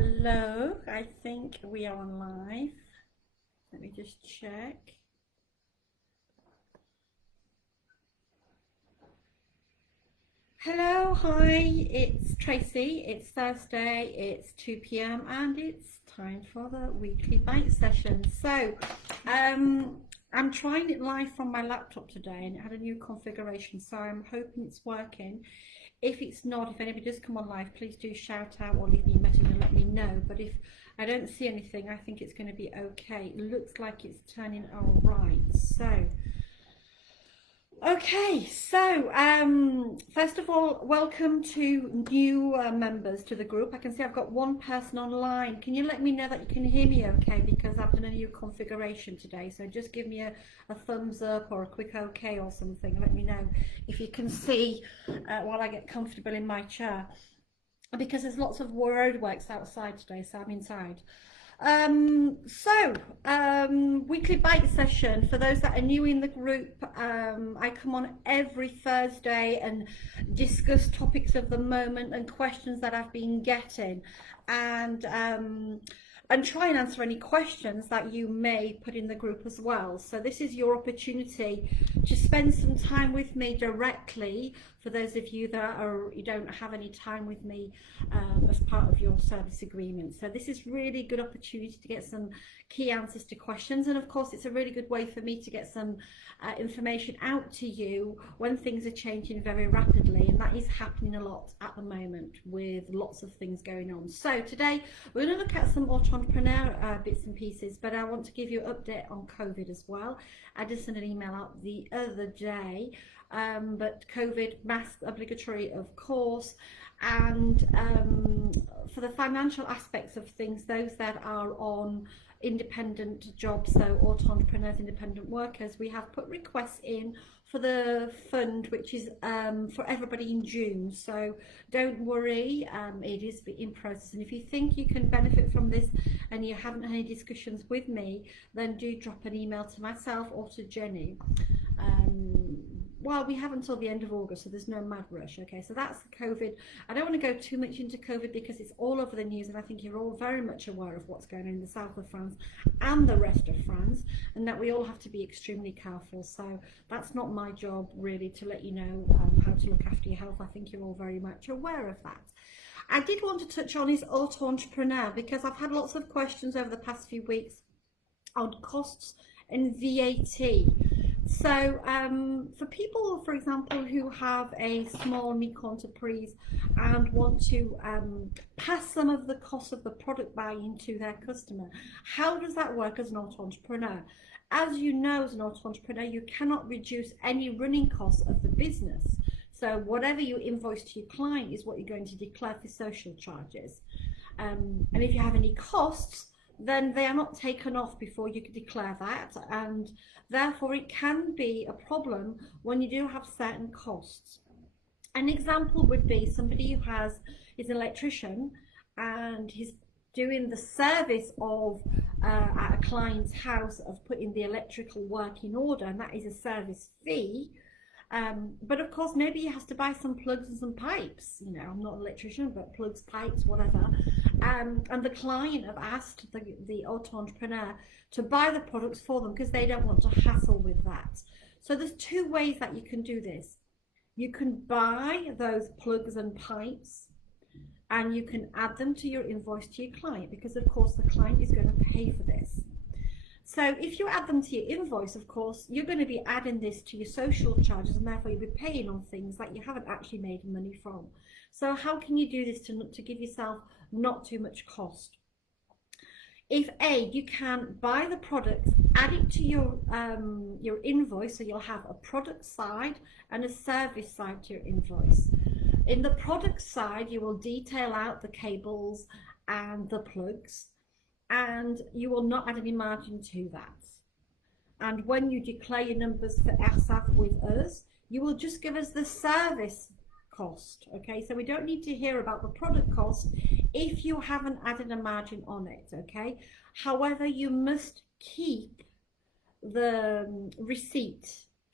Hello, I think we are on live. Let me just check. Hello, hi, it's Tracy. It's Thursday, it's 2 p.m. and it's time for the weekly bite session. I'm trying it live from my laptop today and it had a new configuration, so I'm hoping it's working. If it's not, if anybody does come on live, please do shout out or leave me a message and let me know. But if I don't see anything, I think it's going to be okay. It looks like it's turning all right. First of all, welcome to new members to the group. I can see I've got one person online. Can you let me know that you can hear me okay? Because I've done a new configuration today. So just give me a thumbs up or a quick okay or something. Let me know if you can see while I get comfortable in my chair. Because there's lots of roadworks outside today, so I'm inside. Weekly bite session. For those that are new in the group, I come on every Thursday and discuss topics of the moment and questions that I've been getting, and try and answer any questions that you may put in the group as well. So this is your opportunity to spend some time with me directly, for those of you that you don't have any time with me as part of your service agreement. So this is really good opportunity to get some key answers to questions, and of course it's a really good way for me to get some information out to you when things are changing very rapidly, and that is happening a lot at the moment with lots of things going on. So today we're going to look at some entrepreneur bits and pieces, but I want to give you an update on COVID as well. I just sent an email out the other day, but COVID, masks obligatory of course, and for the financial aspects of things, those that are on independent jobs, so auto entrepreneurs, independent workers, we have put requests in for the fund, which is for everybody in June. So don't worry, it is in process, and if you think you can benefit from this and you haven't had any discussions with me, then do drop an email to myself or to Jenny. Well, we have until the end of August, so there's no mad rush. Okay, so that's the COVID. I don't want to go too much into COVID because it's all over the news, and I think you're all very much aware of what's going on in the south of France and the rest of France, and that we all have to be extremely careful. So that's not my job really to let you know how to look after your health. I think you're all very much aware of that. I did want to touch on is auto entrepreneur, because I've had lots of questions over the past few weeks on costs and VAT. So for people, for example, who have a small micro-entreprise and want to pass some of the cost of the product buying to their customer, how does that work as an auto-entrepreneur? As you know, as an auto-entrepreneur, you cannot reduce any running costs of the business. So whatever you invoice to your client is what you're going to declare for social charges. And if you have any costs, then they are not taken off before you can declare that, and therefore it can be a problem when you do have certain costs. An example would be somebody who is an electrician and he's doing the service of at a client's house of putting the electrical work in order, and that is a service fee. But of course, maybe he has to buy some plugs and some pipes. You know, I'm not an electrician, but plugs, pipes, whatever. And the client have asked the auto entrepreneur to buy the products for them because they don't want to hassle with that. So there's two ways that you can do this. You can buy those plugs and pipes, and you can add them to your invoice to your client, because of course the client is going to pay for this. So if you add them to your invoice, of course, you're going to be adding this to your social charges, and therefore you'll be paying on things that you haven't actually made money from. So how can you do this to give yourself not too much cost? If you can buy the products, add it to your invoice, so you'll have a product side and a service side to your invoice. In the product side, you will detail out the cables and the plugs, and you will not add any margin to that. And when you declare your numbers for ASAP with us, you will just give us the service cost. Okay, so we don't need to hear about the product cost if you haven't added a margin on it. Okay, however, you must keep the receipt.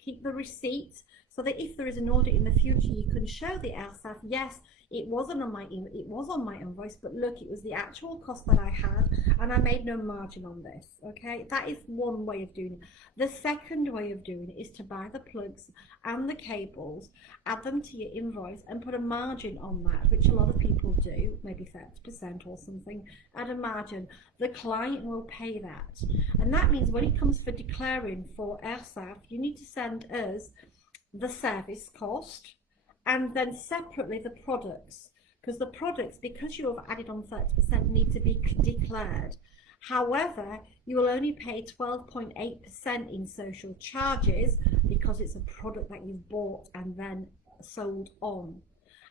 Keep the receipt so that if there is an audit in the future, you can show the ASAP, yes, it wasn't on my it was on my invoice, but look, it was the actual cost that I had, and I made no margin on this. Okay, that is one way of doing it. The second way of doing it is to buy the plugs and the cables, add them to your invoice, and put a margin on that, which a lot of people do, maybe 30% or something. Add a margin. The client will pay that, and that means when it comes for declaring for airstaff, you need to send us the service cost and then separately the products, because the products, because you have added on 30%, need to be declared. However, you will only pay 12.8% in social charges because it's a product that you've bought and then sold on.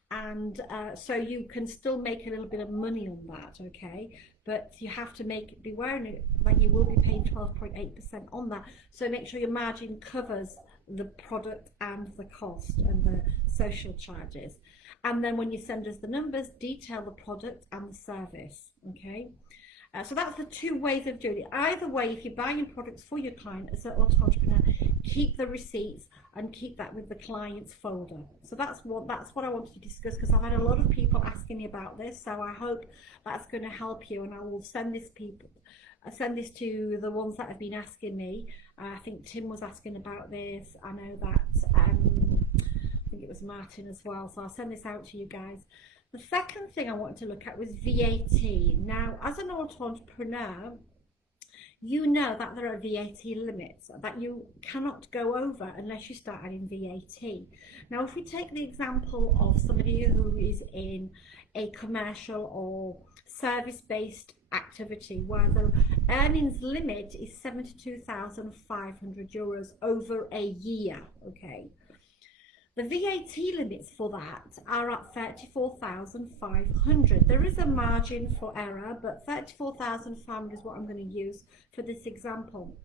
And so you can still make a little bit of money on that, okay? But you have to be aware that you will be paying 12.8% on that. So make sure your margin covers the product and the cost and the social charges. And then when you send us the numbers, detail the product and the service, okay? So that's the two ways of doing it. Either way, if you're buying products for your client as an auto entrepreneur, keep the receipts and keep that with the client's folder. So that's what I wanted to discuss, because I've had a lot of people asking me about this. So I hope that's going to help you, and I will send this to the ones that have been asking me. I think Tim was asking about this. I know that I think it was Martin as well. So I'll send this out to you guys. The second thing I wanted to look at was VAT. Now, as an auto entrepreneur, you know that there are VAT limits that you cannot go over unless you start adding VAT. Now, if we take the example of somebody who is in a commercial or service-based activity where the earnings limit is €72,500 over a year, okay? The VAT limits for that are at 34,500. There is a margin for error, but 34,500 is what I'm going to use for this example.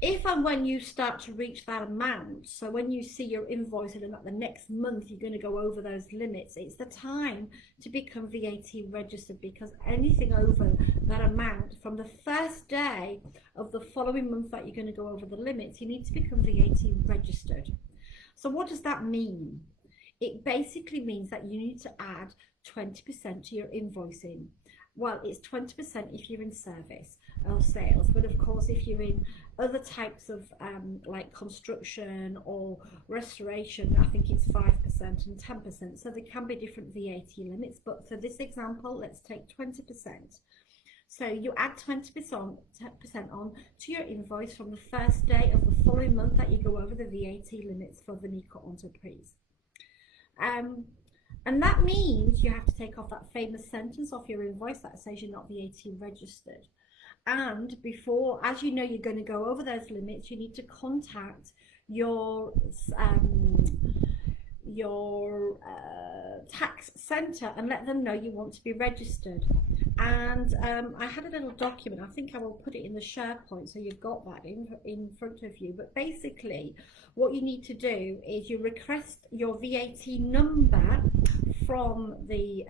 If and when you start to reach that amount, so when you see your invoice and the next month you're going to go over those limits, it's the time to become VAT registered, because anything over that amount from the first day of the following month that you're going to go over the limits, you need to become VAT registered. So what does that mean? It basically means that you need to add 20% to your invoicing. Well, it's 20% if you're in service or sales, but of course if you're in other types of like construction or restoration, I think it's 5% and 10%. So there can be different VAT limits, but for this example, let's take 20%. So you add 20% on to your invoice from the first day of the following month that you go over the VAT limits for the micro-entreprise. And that means you have to take off that famous sentence off your invoice that says you're not VAT registered. And before, as you know, you're going to go over those limits, you need to contact your tax centre and let them know you want to be registered. And I had a little document, I think I will put it in the SharePoint so you've got that in front of you. But basically what you need to do is you request your VAT number from the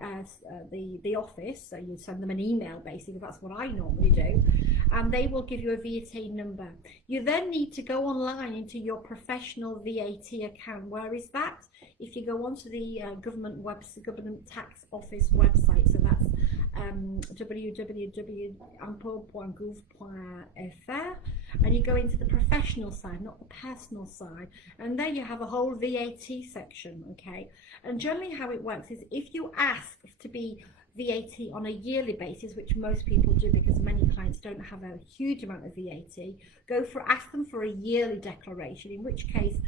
office, so you send them an email, basically that's what I normally do, and they will give you a VAT number. You then need to go online into your professional VAT account. Where is that? If you go onto the government tax office website, so that's www.impot.gouv.fr, and you go into the professional side, not the personal side, and there you have a whole VAT section, okay? And generally how it works is if you ask to be VAT on a yearly basis, which most people do because many clients don't have a huge amount of VAT, ask them for a yearly declaration, in which case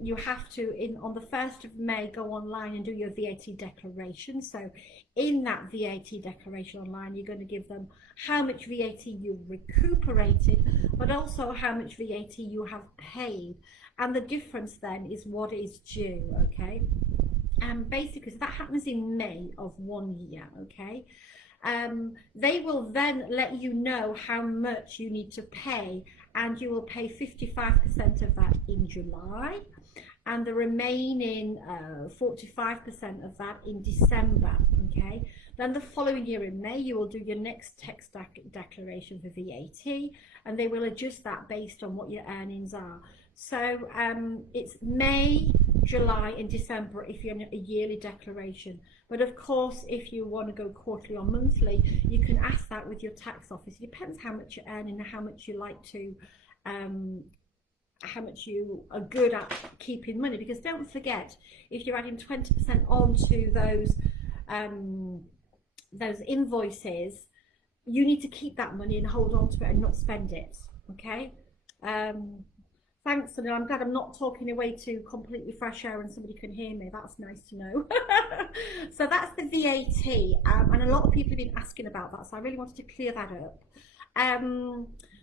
you have to, on the 1st of May, go online and do your VAT declaration. So in that VAT declaration online, you're going to give them how much VAT you've recuperated, but also how much VAT you have paid. And the difference then is what is due, okay? And basically, so that happens in May of 1 year, okay? They will then let you know how much you need to pay, and you will pay 55% of that in July, and the remaining 45% of that in December, okay? Then the following year in May, you will do your next tax declaration for VAT, and they will adjust that based on what your earnings are. So it's May, July and December if you're in a yearly declaration. But of course, if you want to go quarterly or monthly, you can ask that with your tax office. It depends how much you're earning and how much you like to, how much you are good at keeping money. Because don't forget, if you're adding 20% onto those invoices, you need to keep that money and hold on to it and not spend it. Okay. Thanks, Sunil. I'm glad I'm not talking away to completely fresh air and somebody can hear me. That's nice to know. So that's the VAT, and a lot of people have been asking about that, so I really wanted to clear that up.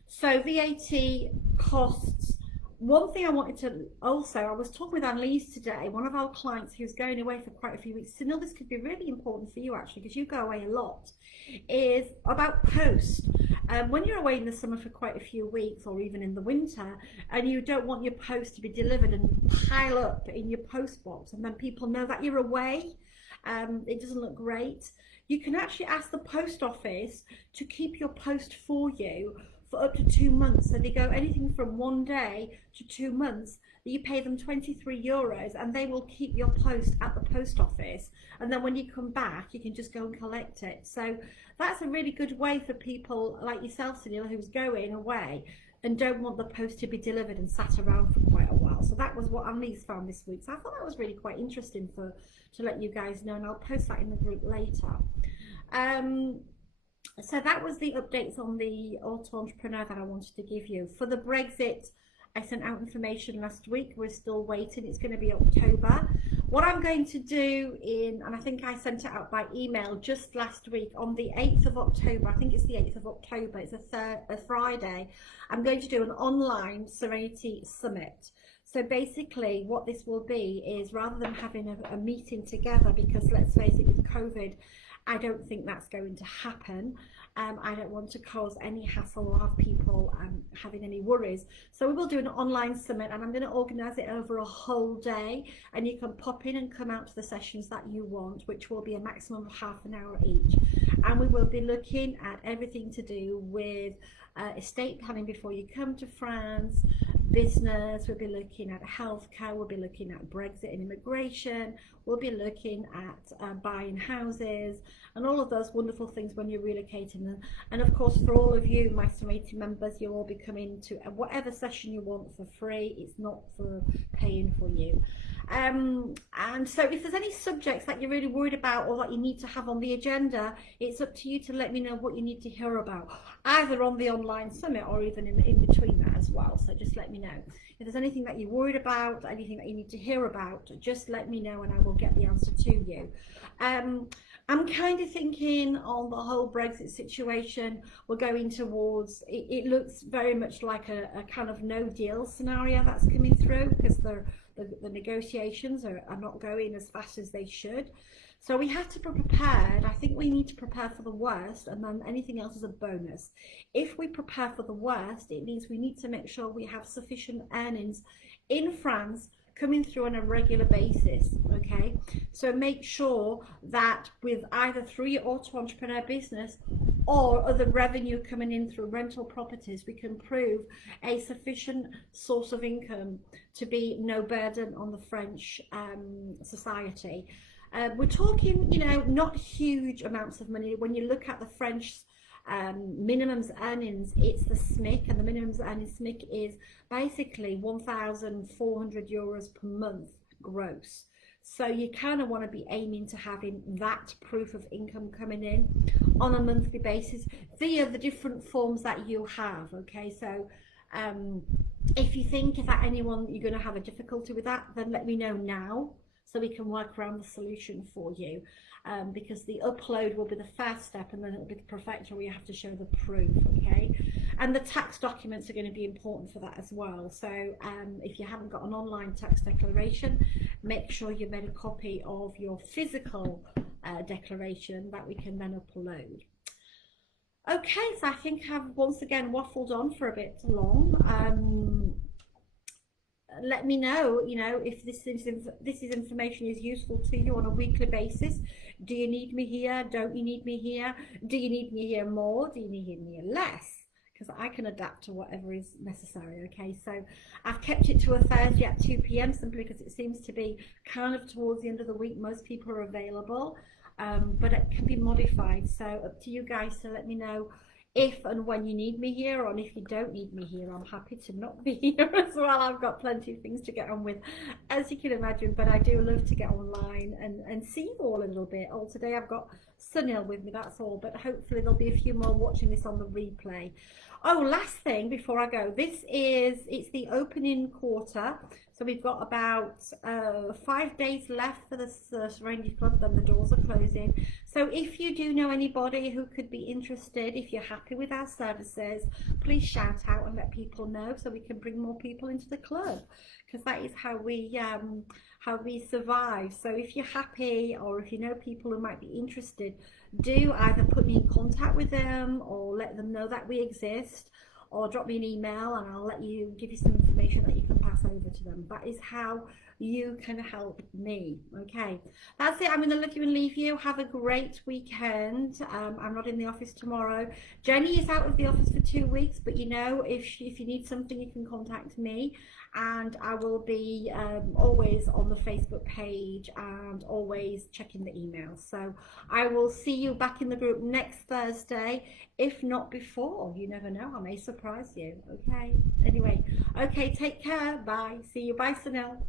So VAT costs. One thing I wanted to also, I was talking with Annalise today, one of our clients who's going away for quite a few weeks. Sunil, this could be really important for you actually, because you go away a lot, is about post. When you're away in the summer for quite a few weeks, or even in the winter, and you don't want your post to be delivered and pile up in your post box, and then people know that you're away, it doesn't look great. You can actually ask the post office to keep your post for you for up to 2 months. So they go anything from 1 day to 2 months. You pay them €23 and they will keep your post at the post office, and then when you come back you can just go and collect it. So that's a really good way for people like yourself, Sunil, who's going away and don't want the post to be delivered and sat around for quite a while. So that was what Annalise found this week. So I thought that was really quite interesting to let you guys know, and I'll post that in the group later. So that was the updates on the auto entrepreneur that I wanted to give you. For the Brexit, I sent out information last week. We're still waiting. It's going to be October. What I'm going to do and I think I sent it out by email just last week, on the 8th of October, I think it's the 8th of October, it's a Friday, I'm going to do an online Serenity Summit. So basically what this will be is, rather than having a meeting together, because let's face it, with COVID, I don't think that's going to happen. I don't want to cause any hassle or have people having any worries. So we will do an online summit, and I'm going to organise it over a whole day, and you can pop in and come out to the sessions that you want, which will be a maximum of half an hour each. And we will be looking at everything to do with estate planning before you come to France, business, we'll be looking at healthcare, we'll be looking at Brexit and immigration, we'll be looking at buying houses and all of those wonderful things when you're relocating them. And of course, for all of you, my Serenity members, you'll all be coming to whatever session you want for free. It's not for paying for you. And so if there's any subjects that you're really worried about or that you need to have on the agenda, it's up to you to let me know what you need to hear about, either on the online summit or even in between that as well. So just let me know. If there's anything that you're worried about, anything that you need to hear about, just let me know and I will get the answer to you. I'm kind of thinking on the whole Brexit situation, we're going towards, it looks very much like a kind of no deal scenario that's coming through, because the negotiations are not going as fast as they should. So we have to be prepared. I think we need to prepare for the worst, and then anything else is a bonus. If we prepare for the worst, it means we need to make sure we have sufficient earnings in France coming through on a regular basis. Okay, so make sure that with either through your auto entrepreneur business or other revenue coming in through rental properties, we can prove a sufficient source of income to be no burden on the French society. We're talking, you know, not huge amounts of money. When you look at the French minimums earnings, it's the SMIC, and the minimums earnings SMIC is basically €1,400 per month gross. So you kind of want to be aiming to having that proof of income coming in on a monthly basis via the different forms that you have. Okay, so if you think that anyone you're going to have a difficulty with that, then let me know now, so we can work around the solution for you, because the upload will be the first step, and then it'll be the perfecta where you have to show the proof. Okay, and the tax documents are going to be important for that as well. So if you haven't got an online tax declaration, make sure you made a copy of your physical declaration that we can then upload. Okay, so I think I've once again waffled on for a bit long. Let me know, you know, if this information is useful to you on a weekly basis. Do you need me here? Don't you need me here? Do you need me here more? Do you need me here less? because I can adapt to whatever is necessary. Okay, so I've kept it to a Thursday at 2 p.m. simply because it seems to be kind of towards the end of the week most people are available, but it can be modified, so up to you guys to let me know if and when you need me here, or if you don't need me here, I'm happy to not be here as well. I've got plenty of things to get on with, as you can imagine, but I do love to get online and see you all a little bit. Oh, today I've got Sunil with me, that's all, but hopefully there'll be a few more watching this on the replay. Oh, last thing before I go, it's the opening quarter, so we've got about 5 days left for the Serenity Club, then the doors are closing. So if you do know anybody who could be interested, if you're happy with our services, please shout out and let people know so we can bring more people into the club, because that is how we survive. So if you're happy, or if you know people who might be interested, do either put me in contact with them or let them know that we exist, or drop me an email and I'll give you some information that you can pass over to them. That is how you can help me. Okay, that's it. I'm going to let you and leave you. Have a great weekend. I'm not in the office tomorrow. Jenny is out of the office for 2 weeks, but you know, if you need something, you can contact me, and I will be always on the Facebook page and always checking the emails. So I will see you back in the group next Thursday, if not before. You never know, I may surprise you. Okay, anyway, okay, take care. Bye. See you. Bye, Sunil.